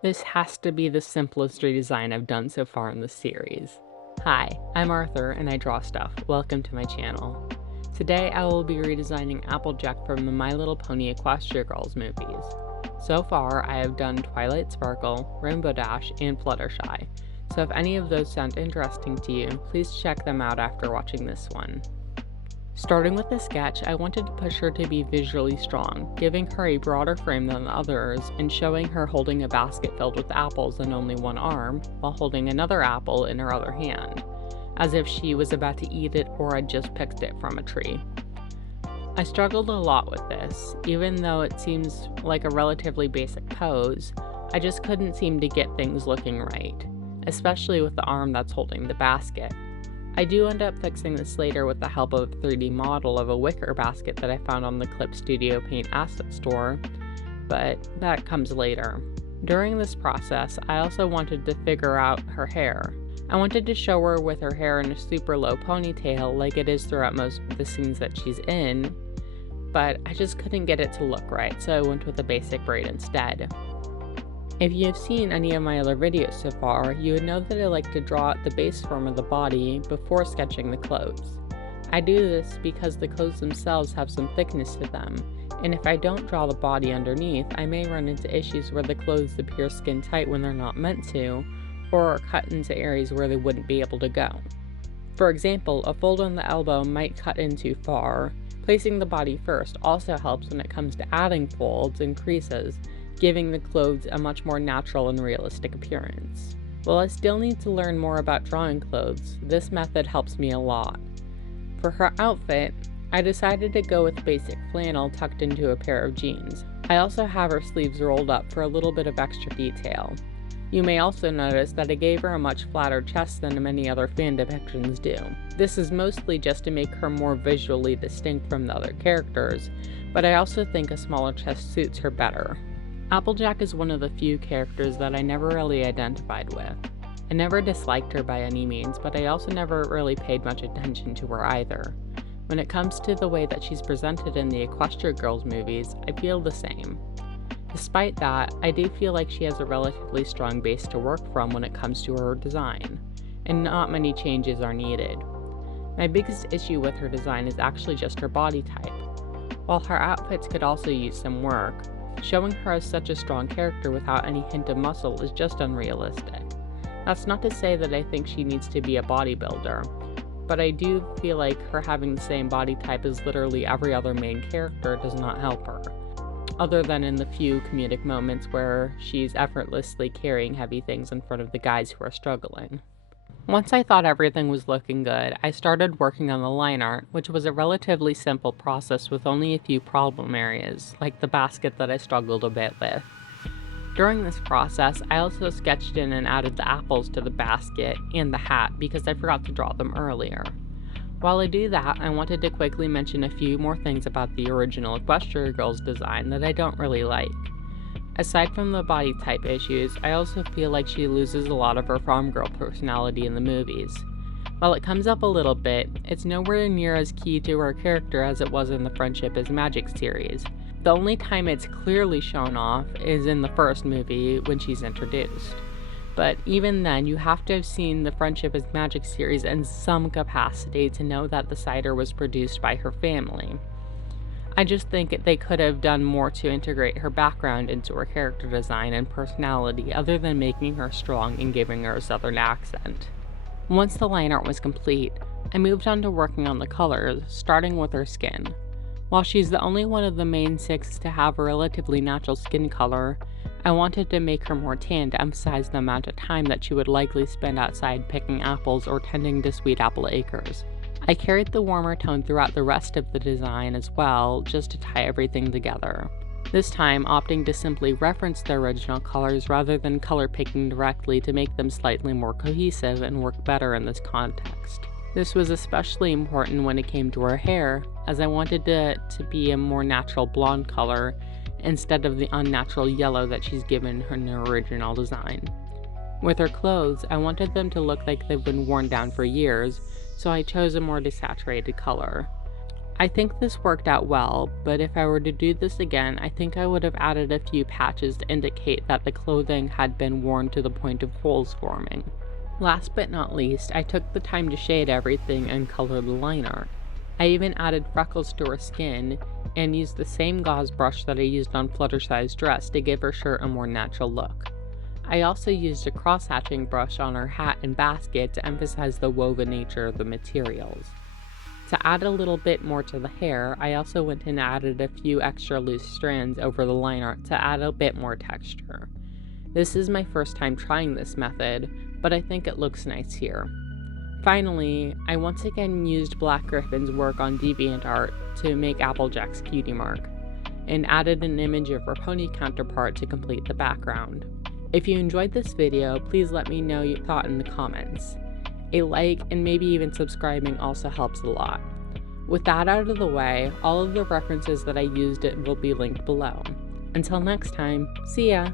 This has to be the simplest redesign I've done so far in the series. Hi, I'm Arthur and I draw stuff. Welcome to my channel. Today I will be redesigning Applejack from the My Little Pony Equestria Girls movies. So far I have done Twilight Sparkle, Rainbow Dash, and Fluttershy, so if any of those sound interesting to you, please check them out after watching this one. Starting with the sketch, I wanted to push her to be visually strong, giving her a broader frame than the others and showing her holding a basket filled with apples in only one arm, while holding another apple in her other hand, as if she was about to eat it or had just picked it from a tree. I struggled a lot with this, even though it seems like a relatively basic pose. I just couldn't seem to get things looking right, especially with the arm that's holding the basket. I do end up fixing this later with the help of a 3D model of a wicker basket that I found on the Clip Studio Paint asset store, but that comes later. During this process, I also wanted to figure out her hair. I wanted to show her with her hair in a super low ponytail like it is throughout most of the scenes that she's in, but I just couldn't get it to look right, so I went with a basic braid instead. If you have seen any of my other videos so far, you would know that I like to draw out the base form of the body before sketching the clothes. I do this because the clothes themselves have some thickness to them, and if I don't draw the body underneath, I may run into issues where the clothes appear skin tight when they're not meant to, or are cut into areas where they wouldn't be able to go. For example, a fold on the elbow might cut in too far. Placing the body first also helps when it comes to adding folds and creases, giving the clothes a much more natural and realistic appearance. While I still need to learn more about drawing clothes, this method helps me a lot. For her outfit, I decided to go with basic flannel tucked into a pair of jeans. I also have her sleeves rolled up for a little bit of extra detail. You may also notice that I gave her a much flatter chest than many other fan depictions do. This is mostly just to make her more visually distinct from the other characters, but I also think a smaller chest suits her better. Applejack is one of the few characters that I never really identified with. I never disliked her by any means, but I also never really paid much attention to her either. When it comes to the way that she's presented in the Equestria Girls movies, I feel the same. Despite that, I do feel like she has a relatively strong base to work from when it comes to her design, and not many changes are needed. My biggest issue with her design is actually just her body type. While her outfits could also use some work, showing her as such a strong character without any hint of muscle is just unrealistic. That's not to say that I think she needs to be a bodybuilder, but I do feel like her having the same body type as literally every other main character does not help her, other than in the few comedic moments where she's effortlessly carrying heavy things in front of the guys who are struggling. Once I thought everything was looking good, I started working on the line art, which was a relatively simple process with only a few problem areas, like the basket that I struggled a bit with. During this process, I also sketched in and added the apples to the basket and the hat because I forgot to draw them earlier. While I do that, I wanted to quickly mention a few more things about the original Equestria Girls design that I don't really like. Aside from the body type issues, I also feel like she loses a lot of her farm girl personality in the movies. While it comes up a little bit, it's nowhere near as key to her character as it was in the Friendship is Magic series. The only time it's clearly shown off is in the first movie when she's introduced. But even then, you have to have seen the Friendship is Magic series in some capacity to know that the cider was produced by her family. I just think they could have done more to integrate her background into her character design and personality other than making her strong and giving her a southern accent. Once the line art was complete, I moved on to working on the colors, starting with her skin. While she's the only one of the main six to have a relatively natural skin color, I wanted to make her more tan to emphasize the amount of time that she would likely spend outside picking apples or tending to sweet apple acres. I carried the warmer tone throughout the rest of the design as well, just to tie everything together. This time opting to simply reference the original colors rather than color picking directly to make them slightly more cohesive and work better in this context. This was especially important when it came to her hair, as I wanted it to be a more natural blonde color instead of the unnatural yellow that she's given in her original design. With her clothes, I wanted them to look like they've been worn down for years, so I chose a more desaturated color. I think this worked out well, but if I were to do this again, I think I would have added a few patches to indicate that the clothing had been worn to the point of holes forming. Last but not least, I took the time to shade everything and color the line art. I even added freckles to her skin and used the same gauze brush that I used on Fluttershy's dress to give her shirt a more natural look. I also used a cross-hatching brush on her hat and basket to emphasize the woven nature of the materials. To add a little bit more to the hair, I also went and added a few extra loose strands over the line art to add a bit more texture. This is my first time trying this method, but I think it looks nice here. Finally, I once again used Black Griffin's work on DeviantArt to make Applejack's cutie mark, and added an image of her pony counterpart to complete the background. If you enjoyed this video, please let me know your thought in the comments. A like and maybe even subscribing also helps a lot. With that out of the way, all of the references that I used will be linked below. Until next time, see ya!